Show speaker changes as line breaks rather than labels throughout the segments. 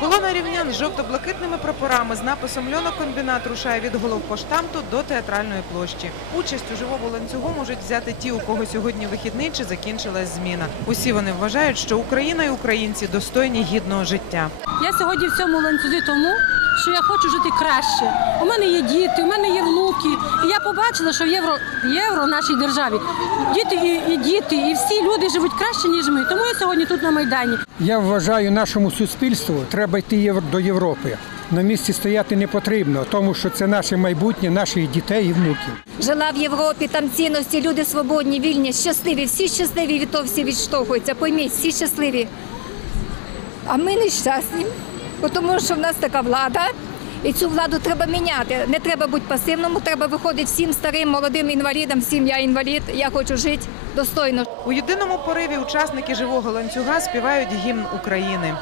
Колона рівнян з жовто-блакитними прапорами з написом «Льонокомбінат» рушає від головпоштамту до театральної площі. Участь у живому ланцюгу можуть взяти ті, у кого сьогодні вихідний чи закінчилась зміна. Усі вони вважають, що Україна і українці достойні гідного життя. Я сьогодні в цьому ланцюзі тому, що я хочу жити краще. У мене є діти, у мене я побачила, що євро, євро в нашій державі. Діти і, і діти, і всі люди живуть краще, ніж ми. Тому я сьогодні тут на Майдані.
Я вважаю, нашому суспільству треба йти до Європи. На місці стояти не потрібно, тому що це наше майбутнє, наших дітей і внуків.
Жила в Європі, там цінності, люди свободні, вільні, щасливі, всі щасливі, від того всі відштовхуються. Пойміть, всі щасливі. А ми нещасні, тому що в нас така влада, і цю владу треба міняти. Не треба бути пасивному, треба виходити всім старим, молодим інвалідам, всім я інвалід, я хочу жити достойно.
У єдиному пориві учасники живого ланцюга співають гімн України.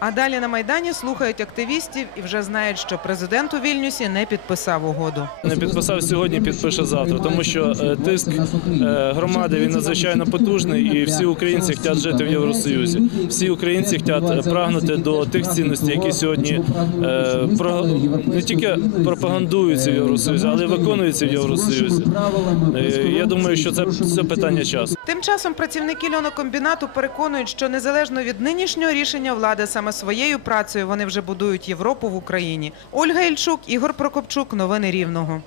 А далі на майдані слухають активістів і вже знають, що президент у Вільнюсі не підписав угоду.
Не підписав сьогодні, підпише завтра, тому що е, тиск е, громади він надзвичайно потужний, і всі українці хочуть жити в Євросоюзі. Всі українці хочуть прагнути до тих цінностей, які сьогодні е, не тільки пропагандуються в Євросоюзі, але й виконуються в Євросоюзі. Е, Я думаю, що це, це питання часу.
Тим часом працівники льонокомбінату переконують, що незалежно від нинішнього рішення влади саме своєю працею вони вже будують Європу в Україні. Ольга Ільчук, Ігор Прокопчук. Новини Рівного.